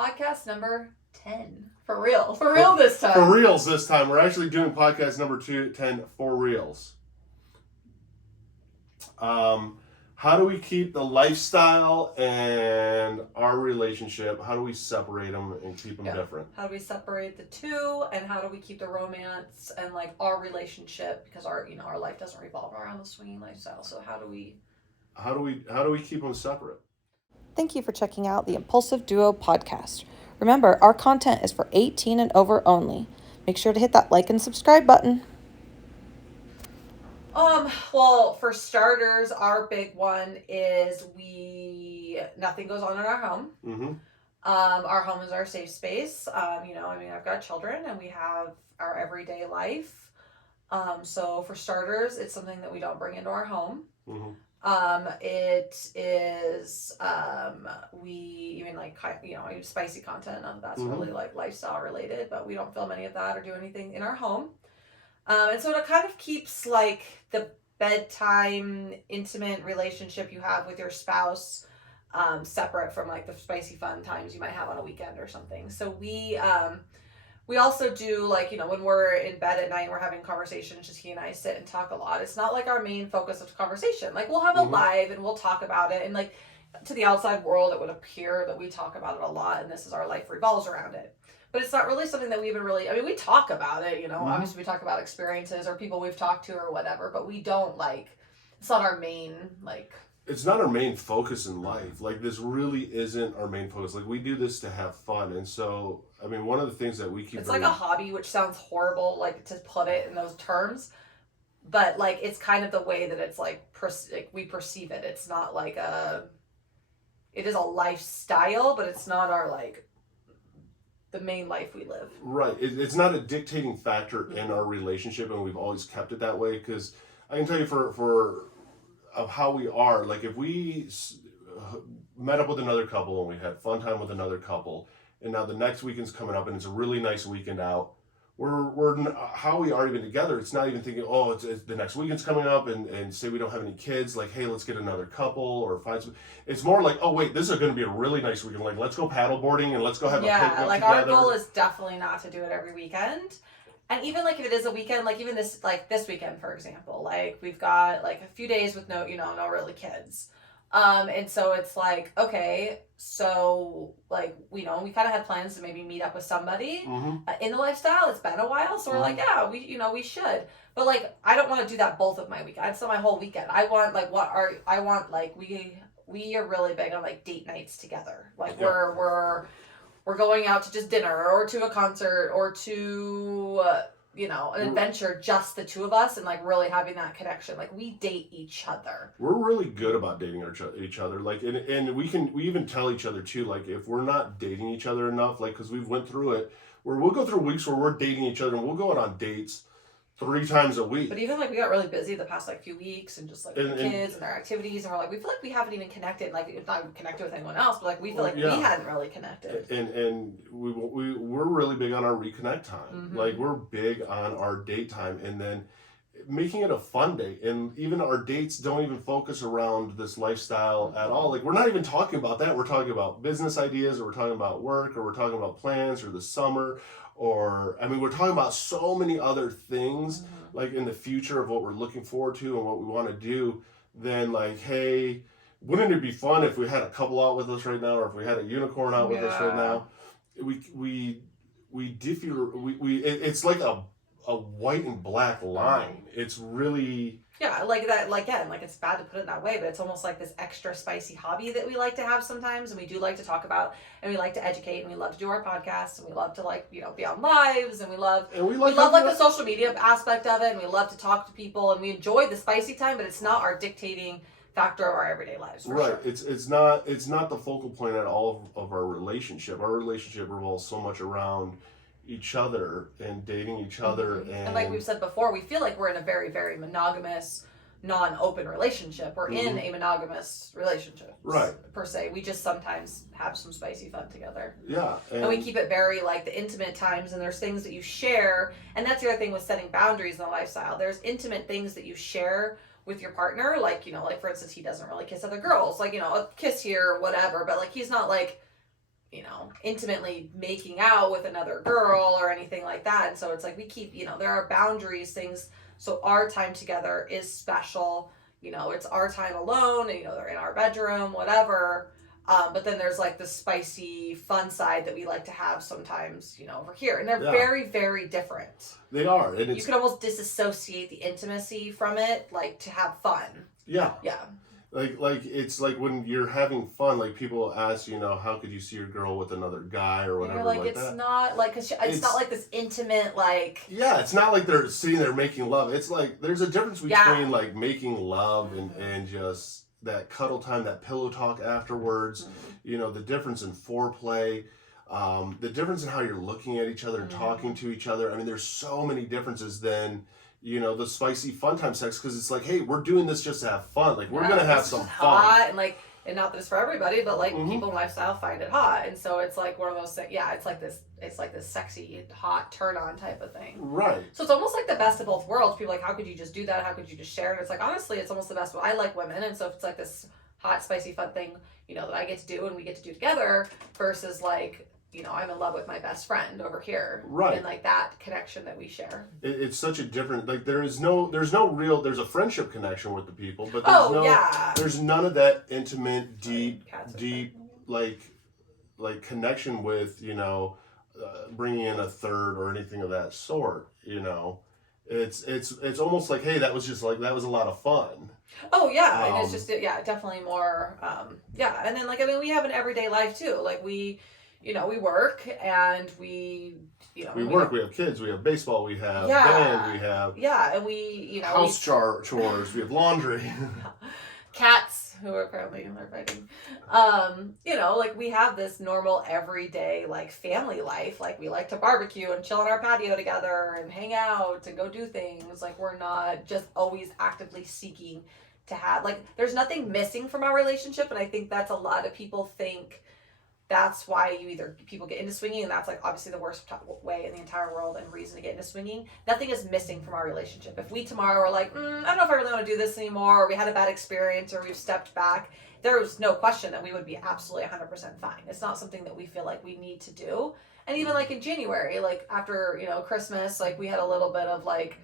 Podcast number 10. For real. For real this time. For reals this time. We're actually doing podcast number 10 for reals. How do we keep the lifestyle and our relationship, how do we separate them and keep them different? How do we separate the two, and how do we keep the romance and like our relationship, because our life doesn't revolve around the swinging lifestyle. So how do we keep them separate? Thank you for checking out the Impulsive Duo podcast. Remember, our content is for 18 and over only. Make sure to hit that like and subscribe button. Well, for starters, our big one is nothing goes on in our home. Mm-hmm. Our home is our safe space. I've got children and we have our everyday life. So for starters, it's something that we don't bring into our home. Mm-hmm. It is, spicy content. None of that's really like lifestyle related, but we don't film any of that or do anything in our home. And so it kind of keeps like the bedtime intimate relationship you have with your spouse separate from like the spicy fun times you might have on a weekend or something. So we also do when we're in bed at night and we're having conversations, just he and I sit and talk a lot. It's not like our main focus of conversation. Like we'll have a live and we'll talk about it, and like to the outside world it would appear that we talk about it a lot and this is our life revolves around it. But it's not really something that we even really, we talk about it, obviously we talk about experiences or people we've talked to or whatever, but we don't it's not our main, It's not our main focus in life. This really isn't our main focus. We do this to have fun. And so, one of the things that we keep... It's like a hobby, which sounds horrible, to put it in those terms. But, it's kind of the way that it's, we perceive it. It's not it is a lifestyle, but it's not our, the main life we live. Right. It's not a dictating factor in our relationship, and we've always kept it that way, because I can tell you of how we are, if we met up with another couple and we had fun time with another couple, and now the next weekend's coming up and it's a really nice weekend out, we're how we are even together, it's not even thinking, it's the next weekend's coming up and say we don't have any kids, hey, let's get another couple or find some. It's more wait, this is going to be a really nice weekend, let's go paddleboarding and let's go have a picnic together. Our goal is definitely not to do it every weekend. And even if it is a weekend, even this weekend, for example, we've got a few days with no really kids. And so it's okay, so we kind of had plans to maybe meet up with somebody in the lifestyle. It's been a while. So we're we should, but I don't want to do that both of my weekend. So my whole weekend, I want we are really big on date nights together. We're going out to just dinner or to a concert or to, an adventure, just the two of us, and really having that connection. We date each other. We're really good about dating each other. And we even tell each other too, if we're not dating each other enough, because we've went through it, where we'll go through weeks where we're dating each other and we'll go out on dates 3 times a week. But even we got really busy the past few weeks and just the kids and their activities, and we feel we haven't even connected, if not connected with anyone else, but we feel we hadn't really connected. And we're really big on our reconnect time. We're big on our date time, and then making it a fun date. And even our dates don't even focus around this lifestyle at all. We're not even talking about that. We're talking about business ideas, or we're talking about work, or we're talking about plans, or the summer. Or, we're talking about so many other things, in the future of what we're looking forward to and what we want to do, than hey, wouldn't it be fun if we had a couple out with us right now, or if we had a unicorn out with us right now? It's like a white and black line. It's really... Yeah, that, it's bad to put it that way, but it's almost this extra spicy hobby that we like to have sometimes, and we do like to talk about, and we like to educate, and we love to do our podcasts, and we love to be on lives, and we love the social media aspect of it, and we love to talk to people, and we enjoy the spicy time, but it's not our dictating factor of our everyday lives. Right. Sure. It's not the focal point at all of our relationship. Our relationship revolves so much around each other and dating each other, and like we've said before, we feel we're in a very, very monogamous, non-open relationship. We're in a monogamous relationship, right, per se. We just sometimes have some spicy fun together. Yeah, and we keep it very the intimate times, and there's things that you share, and that's the other thing with setting boundaries in the lifestyle. There's intimate things that you share with your partner, for instance, he doesn't really kiss other girls, a kiss here or whatever, but he's not intimately making out with another girl or anything like that. And so it's like we keep, there are boundaries, things. So our time together is special. It's our time alone, and, they're in our bedroom, whatever. But then there's like the spicy, fun side that we like to have sometimes, over here. And they're very, very different. They are. And you can almost disassociate the intimacy from it, like to have fun. Yeah. Yeah. Like it's like when you're having fun, like people ask, how could you see your girl with another guy or whatever, like it's that. not like, cause it's not like this intimate, like. Yeah, it's not like they're sitting there making love. It's like there's a difference between like making love and just that cuddle time, that pillow talk afterwards. The difference in foreplay, the difference in how you're looking at each other and talking to each other. I mean, there's so many differences than the spicy fun time sex, because it's like, hey, we're doing this just to have fun. Like, we're gonna have some fun. Hot and not that it's for everybody, but like people in lifestyle find it hot, and so it's like one of those things. Yeah, it's like this sexy, hot turn on type of thing. Right. So it's almost like the best of both worlds. People are like, how could you just do that? How could you just share it? It's like, honestly, it's almost the best. I like women, and so if it's like this hot, spicy, fun thing, that I get to do and we get to do together, versus like. I'm in love with my best friend over here. Right. And like that connection that we share. It's such a different, like there's a friendship connection with the people, but there's none of that intimate, deep, like connection with, bringing in a third or anything of that sort, It's almost like, hey, that was a lot of fun. Oh yeah, and it's just definitely more and then we have an everyday life too. Like we work and we work, we have kids, we have baseball, we have band, we have and we house chores, we have laundry, cats who are currently in their fighting. We have this normal everyday like family life. Like we like to barbecue and chill on our patio together and hang out and go do things. Like we're not just always actively seeking to have, like, there's nothing missing from our relationship, and I think that's a lot of people think. That's why people get into swinging, and that's like obviously the worst way in the entire world and reason to get into swinging. Nothing is missing from our relationship. If we tomorrow are like, I don't know if I really want to do this anymore, or we had a bad experience, or we've stepped back, there was no question that we would be absolutely 100% fine. It's not something that we feel like we need to do. And even like in January, like after, Christmas, like we had a little bit of like,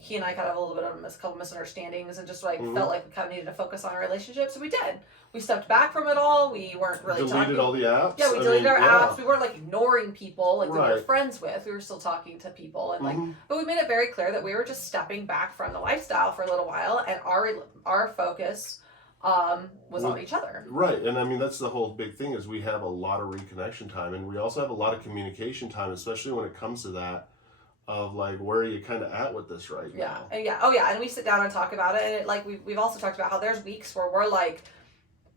he and I kind of a little bit of a couple misunderstandings and just like felt like we kind of needed to focus on our relationship. So we did. We stepped back from it all. We weren't really deleted all the apps. Yeah, we deleted our apps. We weren't like ignoring people like we were friends with. We were still talking to people and like, but we made it very clear that we were just stepping back from the lifestyle for a little while, and our focus was on each other. Right, and I mean that's the whole big thing is we have a lot of reconnection time, and we also have a lot of communication time, especially when it comes to that. Of like, where are you kind of at with this right now? And we sit down and talk about it, and it, like we've also talked about how there's weeks where we're like,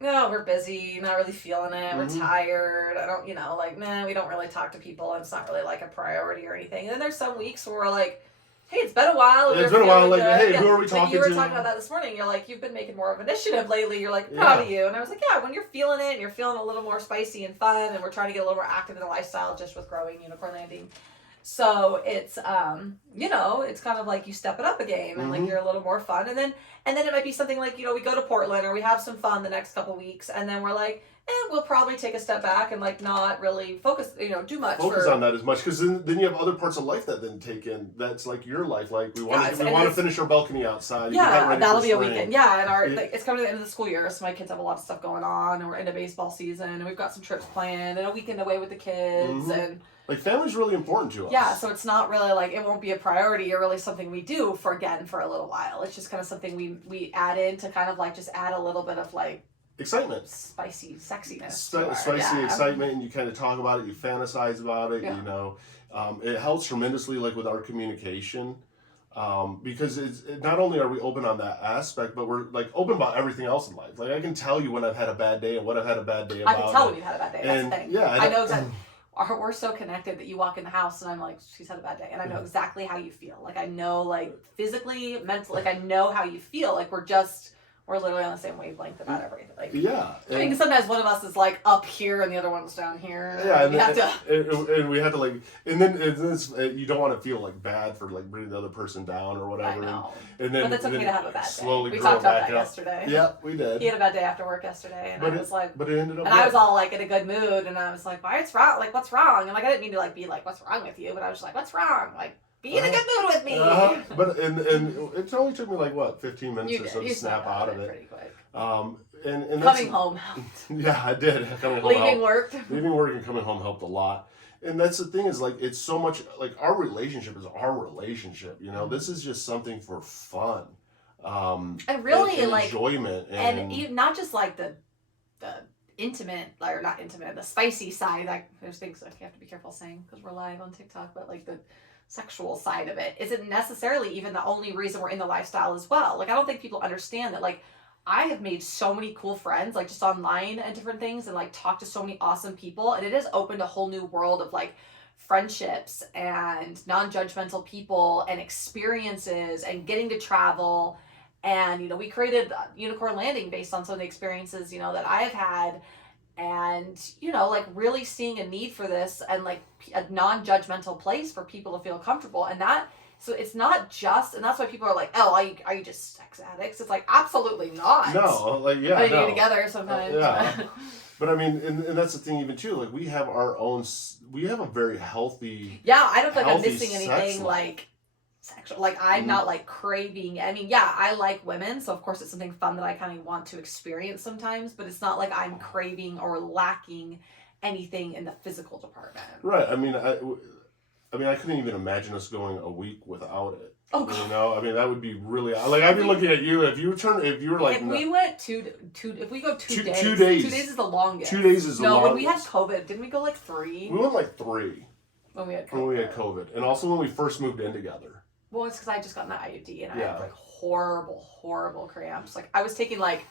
no, we're busy, not really feeling it, we're tired, I don't, we don't really talk to people, and it's not really like a priority or anything. And then there's some weeks where we're like, hey, it's been a while. It's been a while, like, hey, who are we talking to? You were talking about that this morning. You're like, you've been making more of an initiative lately. You're like, proud of you. And I was like, yeah, when you're feeling it, and you're feeling a little more spicy and fun, and we're trying to get a little more active in the lifestyle just with growing Unicorn Landing. So it's it's kind of like you step it up a game and like you're a little more fun, and then it might be something like we go to Portland or we have some fun the next couple weeks, and then we're like, we'll probably take a step back and like not really focus do much on that as much, because then you have other parts of life that then take in, that's like your life, like we want to finish our balcony outside, that'll be a weekend, and it's coming to the end of the school year, so my kids have a lot of stuff going on, and we're into baseball season, and we've got some trips planned and a weekend away with the kids, and like family's really important to us. Yeah, so it's not really like it won't be a priority or really something we do for a little while. It's just kind of something we add in to kind of like just add a little bit of like excitement, spicy sexiness, spicy excitement, and you kind of talk about it, you fantasize about it. It helps tremendously like with our communication. Because it's not only are we open on that aspect, but we're like open about everything else in life. Like I can tell you when I've had a bad day and what I've had a bad day about. I can tell when you've had a bad day. That's the thing. Yeah, I know exactly. We're so connected that you walk in the house and I'm like, she's had a bad day, and I know exactly how you feel. Like I know, like physically, mentally, like I know how you feel. Like we're literally on the same wavelength about everything. Like, yeah. I mean, sometimes one of us is like up here and the other one's down here. Yeah, and we have to. And we had to like, and then you don't want to feel like bad for like bringing the other person down or whatever. I know. And then, but it's okay to have a bad day. Slowly we grow talked about back that up. yesterday. Yeah, we did. He had a bad day after work yesterday, and I was like, but it ended up. And I was all like in a good mood, and I was like, what's wrong? Like, what's wrong? And like, I didn't mean to like be like, what's wrong with you? But I was just like, what's wrong? Like, be in a good mood with me. But and it only took me like what 15 minutes or so to snap out of it. Pretty quick. And coming home helped. Yeah, I did. Coming home Leaving work and coming home helped a lot. And that's the thing is like it's so much like our relationship is our relationship. You know, this is just something for fun. And really and like enjoyment and even not just like the intimate or not intimate, the spicy side. Like there's things like you have to be careful saying because we're live on TikTok, but like the sexual side of it isn't necessarily even the only reason we're in the lifestyle as well. Like I don't think people understand that. Like I have made so many cool friends, like just online and different things, and like talked to so many awesome people, and it has opened a whole new world of like friendships and non-judgmental people and experiences and getting to travel. And, you know, we created Unicorn Landing based on some of the experiences, you know, that I have had. And, you know, like really seeing a need for this and like a non-judgmental place for people to feel comfortable. And that, so it's not just, and that's why people are like, oh, are you just sex addicts? It's like, absolutely not. No, like, yeah. But you together sometimes. Yeah. But I mean, and that's the thing even too, like we have a very healthy. Yeah, I don't think I'm missing anything life. Like sexual. Like I'm not like craving. I mean, yeah, I like women, so of course it's something fun that I kind of want to experience sometimes. But it's not like I'm craving or lacking anything in the physical department. Right. I mean, I couldn't even imagine us going a week without it. Oh, God. You know, I mean, that would be really like I'd be looking at you if you were like. If we went if we go 2 days. 2 days. 2 days is the longest. 2 days is the longest. No, when we had COVID, didn't we go like 3? We went like 3. When we had COVID. When we had COVID, and also when we first moved in together. Well, it's because I just got an IUD and I had like horrible cramps. Like I was taking like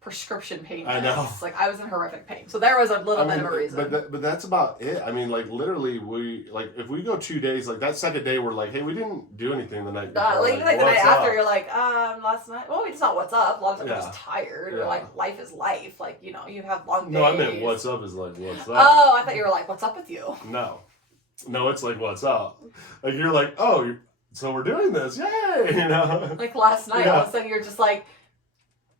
prescription pain meds. I know. Like I was in horrific pain. So there was a little bit of a reason. But that's about it. I mean, like literally, if we go 2 days, like that second day, we're like, hey, we didn't do anything the night before. Like the night after, you're like, last night. Well, it's not what's up. A lot of times I'm just tired. Yeah. Or like life is life. Like you know, you have long days. No, I meant what's up is like what's up. Oh, I thought you were like, what's up with you? No, it's like what's up. Like you're like, oh, so we're doing this, yay! You know. Like last night, all of a sudden you're just like,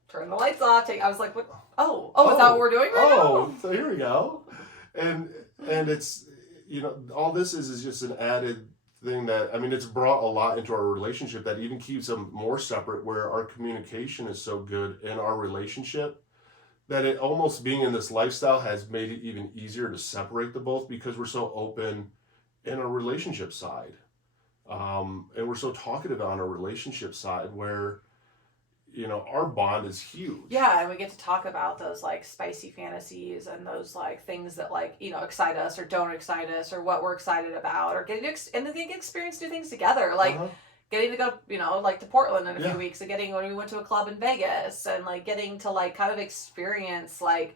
turn the lights off. I was like, what? Oh, is that what we're doing right now? So here we go. And it's, you know, all this is just an added thing that, I mean, it's brought a lot into our relationship that even keeps them more separate, where our communication is so good in our relationship that it almost being in this lifestyle has made it even easier to separate the both because we're so open in our relationship side. And we're so talkative on our relationship side where, you know, our bond is huge. Yeah, and we get to talk about those like spicy fantasies and those like things that like, you know, excite us or don't excite us or what we're excited about or getting to and then experience new things together. Like getting to go, you know, like to Portland in a few weeks and when we went to a club in Vegas and like getting to like kind of experience like.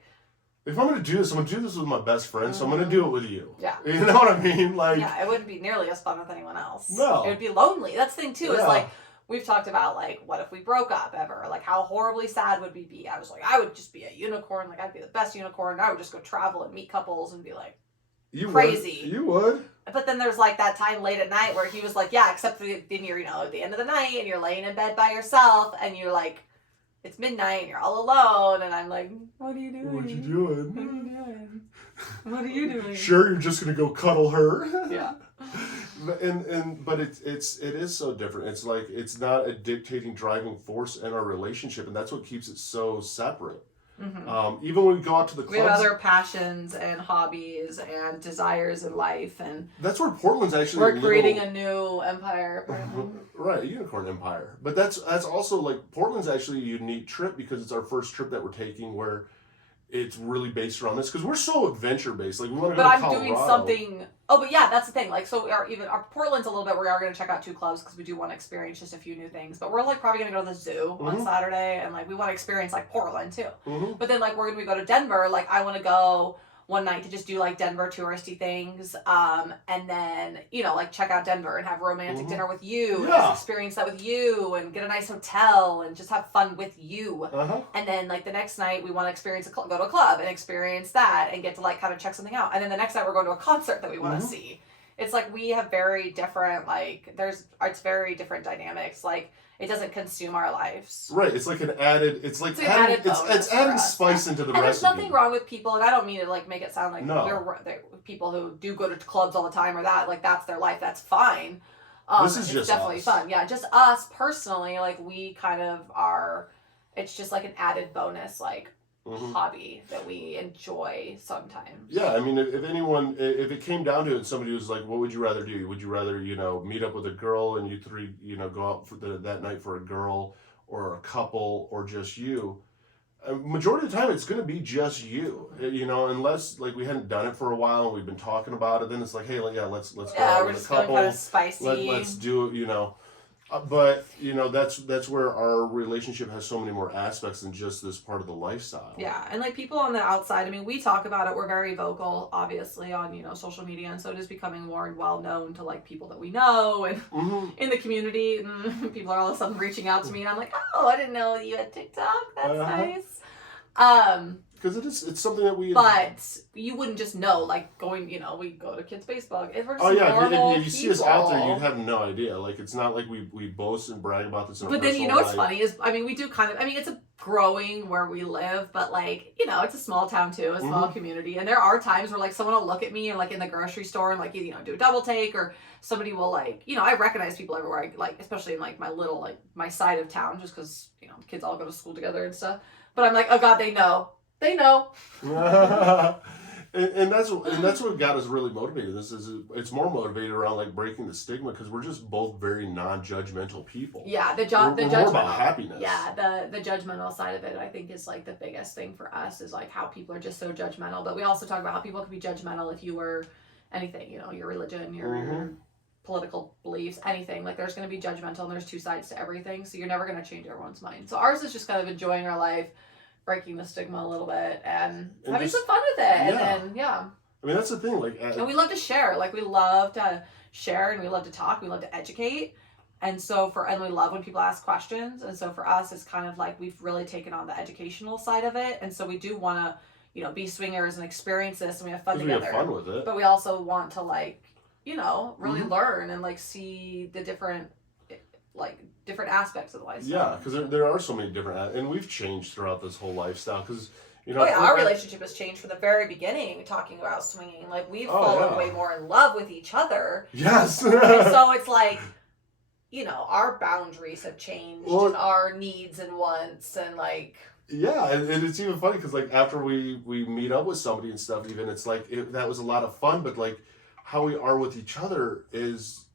If I'm going to do this, I'm going to do this with my best friend, so I'm going to do it with you. Yeah. You know what I mean? Like. Yeah, it wouldn't be nearly as fun with anyone else. No. It would be lonely. That's the thing too, is like, we've talked about like, what if we broke up ever? Like how horribly sad would we be? I was like, I would just be a unicorn. Like I'd be the best unicorn. I would just go travel and meet couples and be like, crazy. You would. But then there's like that time late at night where he was like, yeah, except then you're, you know, at the end of the night and you're laying in bed by yourself and you're like, it's midnight and you're all alone, and I'm like, what are you doing? What you doing? What are you doing? What are you doing? Sure, you're just gonna go cuddle her. Yeah. But it is so different. It's like it's not a dictating driving force in our relationship, and that's what keeps it so separate. Mm-hmm. Even when we go out to the clubs, we have other passions and hobbies and desires in life, and that's where Portland's actually. We're creating a new empire. Right, a unicorn empire. But that's also like Portland's actually a unique trip because it's our first trip that we're taking where it's really based around this because we're so adventure based. Like we want to go to Colorado. But I'm doing something. Oh, but yeah, that's the thing. Like, so our Portland's a little bit. We are going to check out 2 clubs because we do want to experience just a few new things. But we're like probably going to go to the zoo on Saturday, and like we want to experience like Portland too. But then like we go to Denver. Like I want to go one night to just do like Denver touristy things, and then like check out Denver and have a romantic dinner with you, and just experience that with you, and get a nice hotel and just have fun with you. And then like the next night we want to go to a club and experience that and get to like kind of check something out. And then the next night we're going to a concert that we want to see. It's like we have very different it's very different dynamics. Like it doesn't consume our lives. Right. It's like added spice into the recipe. And there's nothing wrong with people, and I don't mean to like make it sound like they're people who do go to clubs all the time or that, like that's their life. That's fine. This is just definitely us. Fun. Yeah, just us personally. Like we kind of are. It's just like an added bonus, like hobby that we enjoy sometimes. Yeah, I mean, if it came down to it, somebody was like, "What would you rather do? Would you rather, meet up with a girl and you three, go out for that night for a girl, or a couple, or just you?" Majority of the time, it's going to be just you, unless like we hadn't done it for a while and we've been talking about it. Then it's like, hey, let's go out with a couple. Going kind of spicy. Let's do it, But that's where our relationship has so many more aspects than just this part of the lifestyle. Yeah, and like people on the outside, I mean, we talk about it. We're very vocal, obviously, on social media, and so it is becoming more and well known to like people that we know and in the community. And people are all of a sudden reaching out to me, and I'm like, oh, I didn't know you had TikTok. That's nice. Because it's something that we... But you wouldn't just know, like, going, we go to kids' Facebook. If we're just if you see us out there, you'd have no idea. Like, it's not like we boast and brag about this in our personal life. But then, what's funny is, I mean, we do kind of, it's a growing where we live, but, like, it's a small town, too, a small community. And there are times where, like, someone will look at me and, like, in the grocery store and, like, do a double take, or somebody will, like, I recognize people everywhere, like, especially in, like, my little, like, my side of town, just because, kids all go to school together and stuff. But I'm like, oh, God, they know. They know. and that's what got us really motivated. It's more motivated around like breaking the stigma, because we're just both very non-judgmental people. Yeah, the judgmental. More about happiness. Yeah, the judgmental side of it, I think, is like the biggest thing for us, is like how people are just so judgmental. But we also talk about how people can be judgmental if you were anything, your religion, your political beliefs, anything. Like there's going to be judgmental, and there's two sides to everything. So you're never going to change everyone's mind. So ours is just kind of enjoying our life, breaking the stigma a little bit, and having some fun with it. Yeah. And then, I mean, that's the thing. Like, and we love to share. Like, we love to share, and we love to talk. We love to educate. And so and we love when people ask questions. And so for us, it's kind of like we've really taken on the educational side of it. And so we do want to, be swingers and experience this, and we have fun together. We have fun with it. But we also want to, like, really learn and, like, see the different aspects of the lifestyle. Yeah, because there are so many different, and we've changed throughout this whole lifestyle. Because our relationship has changed from the very beginning. Talking about swinging, like we've fallen way more in love with each other. Yes. And so it's like, our boundaries have changed, and our needs and wants, and like. Yeah, and it's even funny because like after we meet up with somebody and stuff, even it's like that was a lot of fun, but like how we are with each other is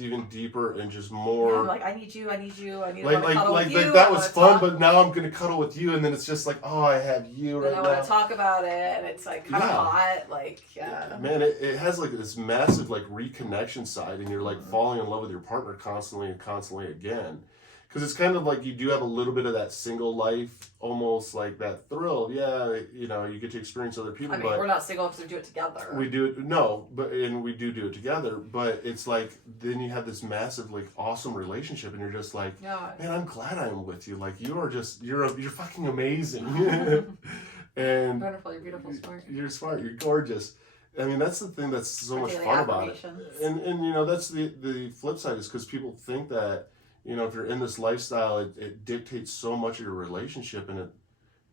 even deeper and just more. Yeah, I'm like, I need you. I need to cuddle with you. Like that was fun, but now I'm gonna cuddle with you, and then it's just like, oh, I have you right now. And I want to talk about it, and it's like kind of hot, like Man, it has like this massive like reconnection side, and you're like falling in love with your partner constantly and constantly again. Because it's kind of like you do have a little bit of that single life, almost like that thrill. Yeah, you get to experience other people. I mean, we're not single because we do it together. We do it, and we do it together. But it's like, then you have this massive, like, awesome relationship, and you're just like, man, I'm glad I'm with you. Like, you're fucking amazing. And wonderful, you're beautiful, smart. You're smart, you're gorgeous. I mean, that's the thing that's so much fun about it. And that's the flip side, is because people think that, if you're in this lifestyle, it dictates so much of your relationship, and it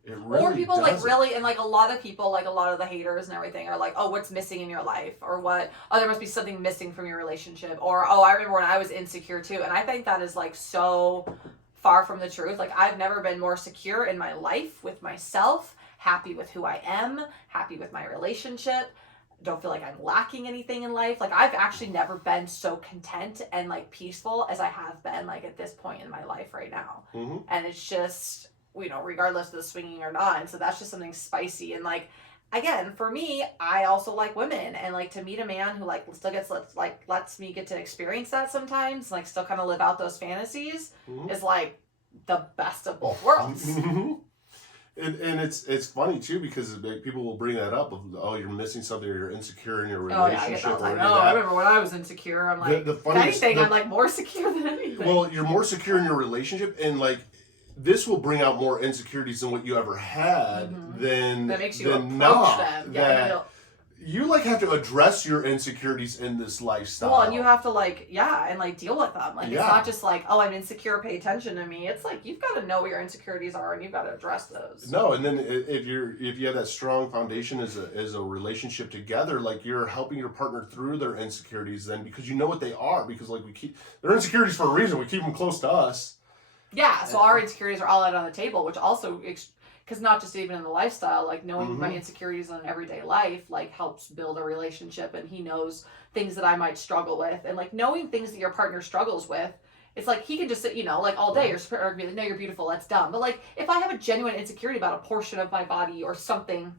really or people doesn't. Like really, and like a lot of people, like a lot of the haters and everything are like, oh, what's missing in your life, or there must be something missing from your relationship, or I remember when I was insecure too. And I think that is like so far from the truth. Like, I've never been more secure in my life with myself, happy with who I am, happy with my relationship. Don't feel like I'm lacking anything in life. Like, I've actually never been so content and like peaceful as I have been like at this point in my life right now. And it's just, regardless of the swinging or not. And so that's just something spicy. And like, again, for me, I also like women, and like to meet a man who like still lets me get to experience that sometimes, like still kind of live out those fantasies is like the best of both worlds. And it's funny too because people will bring that up of, oh, you're missing something or you're insecure in your Oh yeah, I get relationship that all the or time. any of Oh, I that. remember when I was insecure. I'm like, The if funniest, anything, I'm like more secure than anything. well, you're more secure in your relationship, and like this will bring out more insecurities than what you ever had. Than that makes you than approach not, them. that you like have to address your insecurities in this lifestyle. Well, and you have to like, and like deal with them. Like, Yeah. it's not just like, oh, I'm insecure, pay attention to me. It's like, you've got to know what your insecurities are and you've got to address those. No, and then if you have that strong foundation as a relationship together, like you're helping your partner through their insecurities then because you know what they are, because like they're insecurities for a reason. We keep them close to us. Yeah, so our insecurities are all out on the table, which also, because not just even in the lifestyle, like knowing my insecurities in everyday life, like helps build a relationship, and he knows things that I might struggle with, and like knowing things that your partner struggles with, it's like he can just sit, like all day, or be like, no, you're beautiful, that's dumb. But like if I have a genuine insecurity about a portion of my body or something,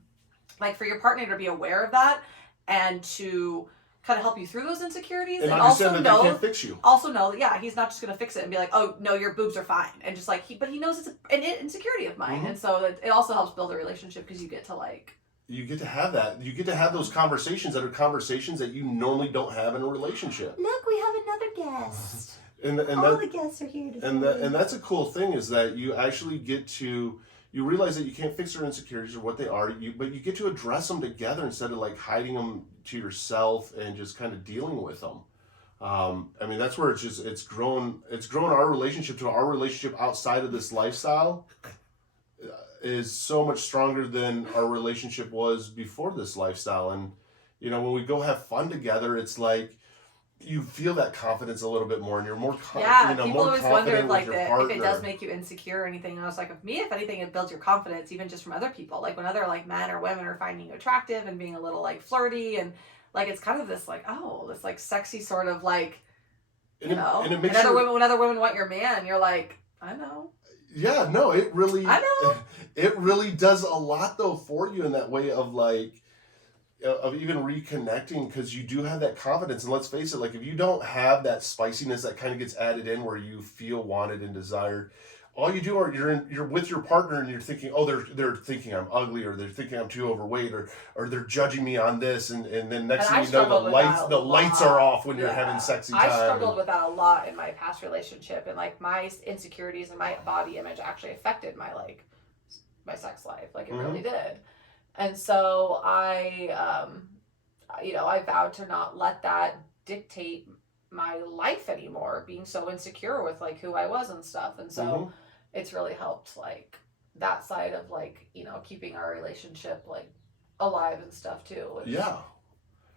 like for your partner to be aware of that and to kind of help you through those insecurities, and also that know they can't fix you. Also know that he's not just gonna fix it and be like, oh no, your boobs are fine, and just like but he knows it's an insecurity of mine, and so it also helps build a relationship because you get to have that. You get to have those conversations that are conversations that you normally don't have in a relationship. Look, we have another guest. and all the guests are here today. And that's a cool thing is that you actually get to. You realize that you can't fix their insecurities or what they are, but you get to address them together instead of like hiding them to yourself and just kind of dealing with them. I mean, that's where it's grown our relationship to our relationship outside of this lifestyle is so much stronger than our relationship was before this lifestyle. And, when we go have fun together, it's like, you feel that confidence a little bit more, and you're more people more always wonder if if it does make you insecure or anything. And I was like, if anything, it builds your confidence even just from other people. Like when other like men or women are finding you attractive and being a little like flirty, and like it's kind of this like this like sexy sort of like when other women want your man, and you're like, I know. Yeah, no, it really I know. It really does a lot though for you in that way of like of even reconnecting, because you do have that confidence. And let's face it, like if you don't have that spiciness that kind of gets added in where you feel wanted and desired, all you do are you're with your partner and you're thinking, oh, they're thinking I'm ugly, or they're thinking I'm too overweight, or they're judging me on this, and then next thing you know, the lights are off when you're having sexy time. I struggled with that a lot in my past relationship, and like my insecurities and my body image actually affected my sex life, like it really did. And so I vowed to not let that dictate my life anymore, being so insecure with like who I was and stuff. And so it's really helped like that side of like, keeping our relationship like alive and stuff too. Yeah.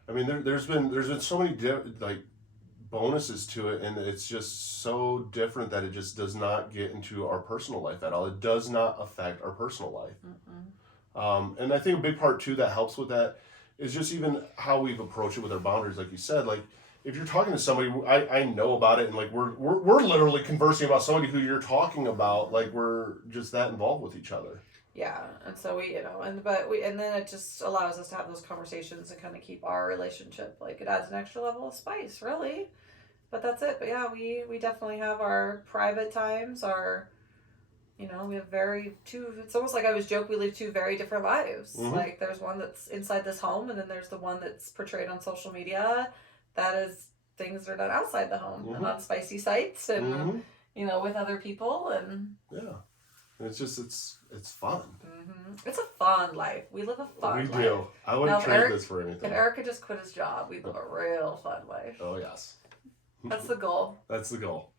I mean, there's been so many like bonuses to it, and it's just so different that it just does not get into our personal life at all. It does not affect our personal life. And I think a big part too that helps with that is just even how we've approached it with our boundaries. Like you said, like if you're talking to somebody, I know about it, and like we're literally conversing about somebody who you're talking about, like we're just that involved with each other. Yeah, and so we, and then it just allows us to have those conversations and kind of keep our relationship, like it adds an extra level of spice, really. But that's it. But yeah, we definitely have our private times, we have it's almost like I always joke, we live two very different lives. Like there's one that's inside this home, and then there's the one that's portrayed on social media that is things that are done outside the home and on spicy sites and, with other people. And yeah, it's just, it's fun. It's a fun life. We live a fun life. We do. I wouldn't trade this for anything. If Eric could just quit his job, we'd live a real fun life. Oh, yes. That's the goal. That's the goal.